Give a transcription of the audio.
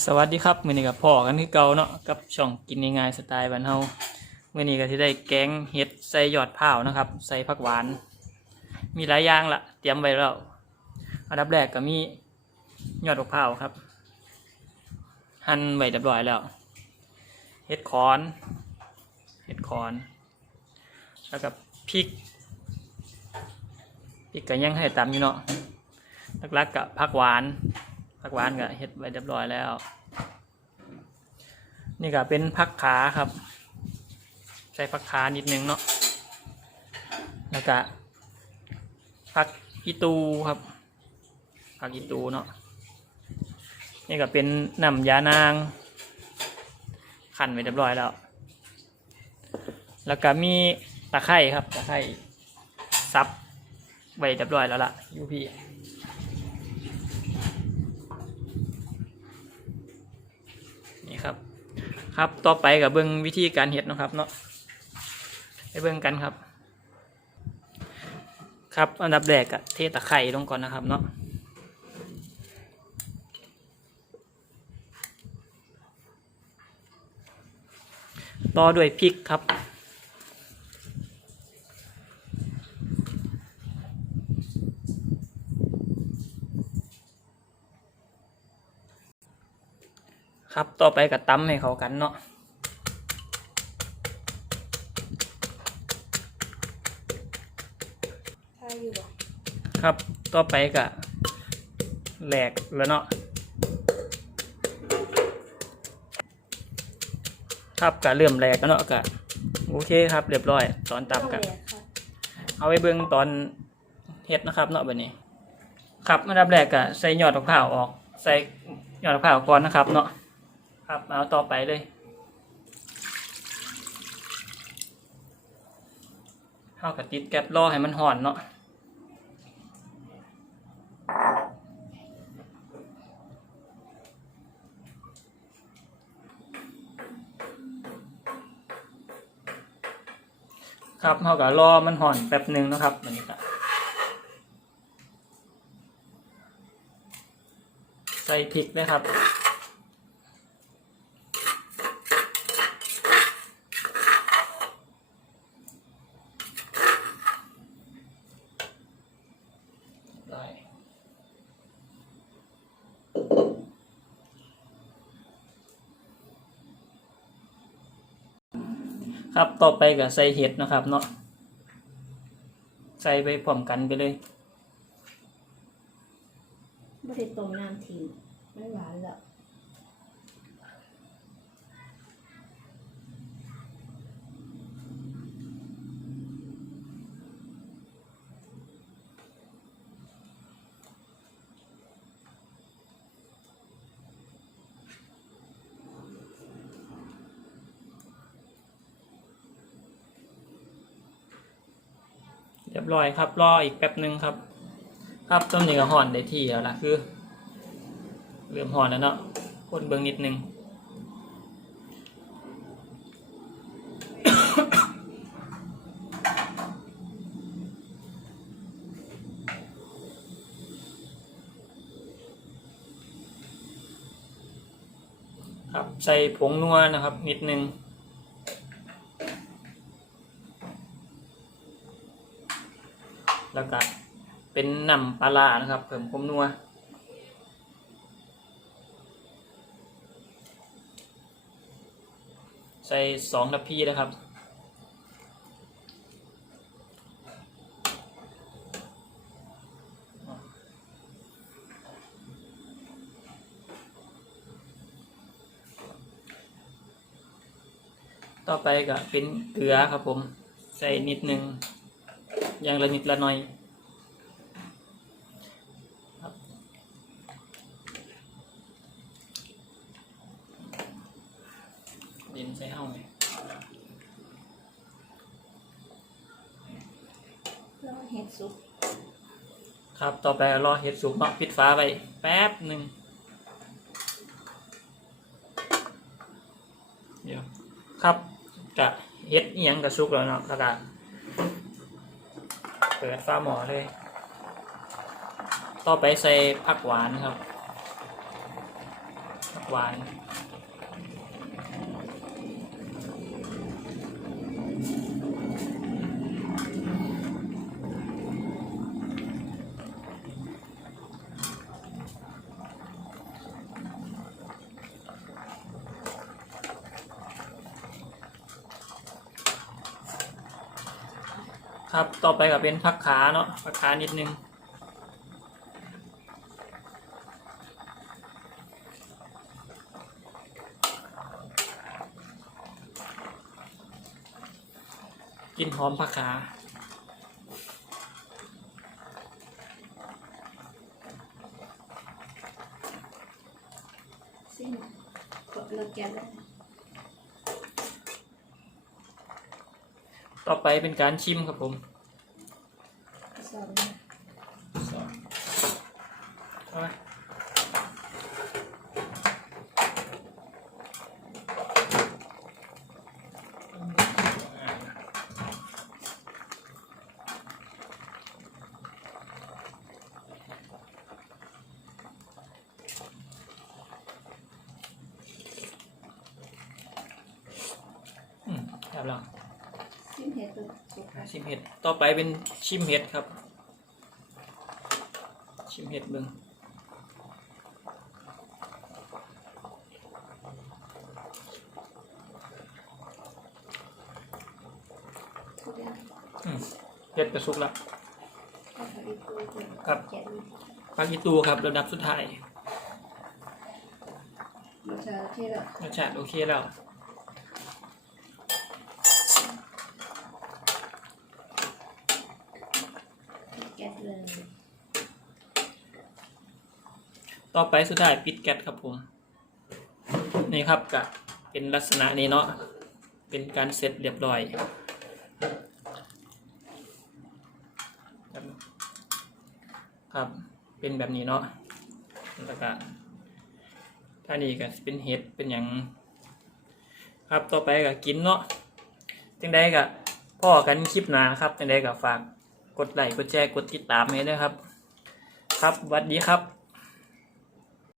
สวัสดีครับมื้อนี้กับพ่อกันที่เก่าเนาะกับช่องกินง่ายๆสไตล์บ้านเฮามื้อนี้ก็สิได้แกงเห็ดใส่ยอดพร้าวนะครับ ใส่ผักหวาน มีหลายอย่างละเตรียมไว้แล้วอันดับแรกก็มียอดมะพร้าวครับ หั่นไว้เรียบร้อยแล้วเห็ดขอนเห็ดขอนแล้วก็พริกพริกก็ยังให้ตำอยู่เนาะหลักๆกับผักหวาน ผักหวานก็เฮ็ดไว้เรียบร้อยแล้ว นี่ก็เป็นผักขาครับ ใส่ผักขานิดนึงเนาะแล้วก็ผักอีตูครับผักอีตูเนาะนี่ก็เป็นน้ำยานางขันไว้เรียบร้อยแล้ว แล้วก็มีตะไคร่ครับตะไคร่ซับไว้เรียบร้อยแล้วล่ะยูพี่ นี่ครับ ครับ ต่อไปกับเบื้องวิธีการเห็ดนะครับเนาะไปเบื้องกันครับ ครับอันดับแรกอะเทตะไคร่ลงก่อนนะครับเนาะต่อด้วยพริกครับ ครับต่อไปกับตำให้เขากันเนาะใช่อยู่บ่ครับต่อไปกับแหลกแล้วเนาะครับก็เริ่มแหลกแล้วเนาะก็โอเคครับเรียบร้อย ตอนตำกับเอาเลยค่ะเอาไว้เบิ่งตอนเฮ็ดนะครับเนาะแบบนี้ ครับอันดับแรกก็ใส่ยอดมะพร้าวออก ใส่ยอดมะพร้าวก่อนนะครับเนาะ ครับเอาต่อไปเลยเอากระติดแก๊สรอให้มันห่อนเนาะครับเขาก็รอมันห่อนแป๊บหนึ่งนะครับแบบนี้ก็ใส่พริกนะครับ ครับต่อไปก็ใส่เห็ดนะครับเนาะใส่ไปพร้อมกันไปเลยไม่ได้ต้มน้ำทิ้งไม่หวานแล้ว เรียบร้อยครับ รออีกแป๊บหนึ่งครับ ครับต้นนี้ก็ห่อนได้ที่แล้วล่ะคือเริ่มห่อนแล้วเนาะคนเบิ่งนิดนึงครับใส่ผงนัวนะครับ นิดนึง แล้วก็เป็นน้ำปลาร้านะครับ เพิ่มความนัวใส่สองทัพพีนะครับต่อไปก็เป็นเกลือครับผม ใส่นิดนึง อย่างละนิดละหน่อยครับดินใส่เฮ้าไหมแล้วเห็ดซุปครับ ต่อไปรอเห็ดสุกเนาะปิดฟ้าไว้แป๊บหนึ่งเดี๋ยว ครับกะเห็ดเอียงกับสุกแล้วเนาะแล้วกะ เปิดฟ้าหมอเลย ต่อไปใส่ผักหวานครับผักหวาน ครับ ต่อไปก็เป็นผักขาเนาะผักขานิดนึง กินหอมผักขาสิ้นกดเราแกแล้ว ต่อไปเป็นการชิมครับผมสองสองเอาไปอืมครับแล้ว สิ้นเห็ดตัวตัวอ่าชิมเห็ด ต่อไปเป็นชิมเห็ดครับ ชิมเห็ดเบิ่งทุกอย่างอืมเห็ดกระสุกละเอาไปอีกตัวหนึ่งครับ แกะดูปากิตูครับระดับสุดท้ายมันจะที่เรารสชาติโอเคแล้ว กะเลย ต่อไปสุดท้ายปิดแก๊สครับผม นี่ครับก็เป็นลักษณะนี้เนาะ เป็นการเสร็จเรียบร้อย ครับ เป็นแบบนี้เนาะแล้วก็ถ้านี่ก็เป็นเห็ดเป็นอย่างครับต่อไปก็กินเนาะจังได้ก็พ่อกันคลิปหนาครับจังได้ก็ฝาก กดไลค์กดแชร์กดติดตามให้ด้วยครับ ครับสวัสดีครับ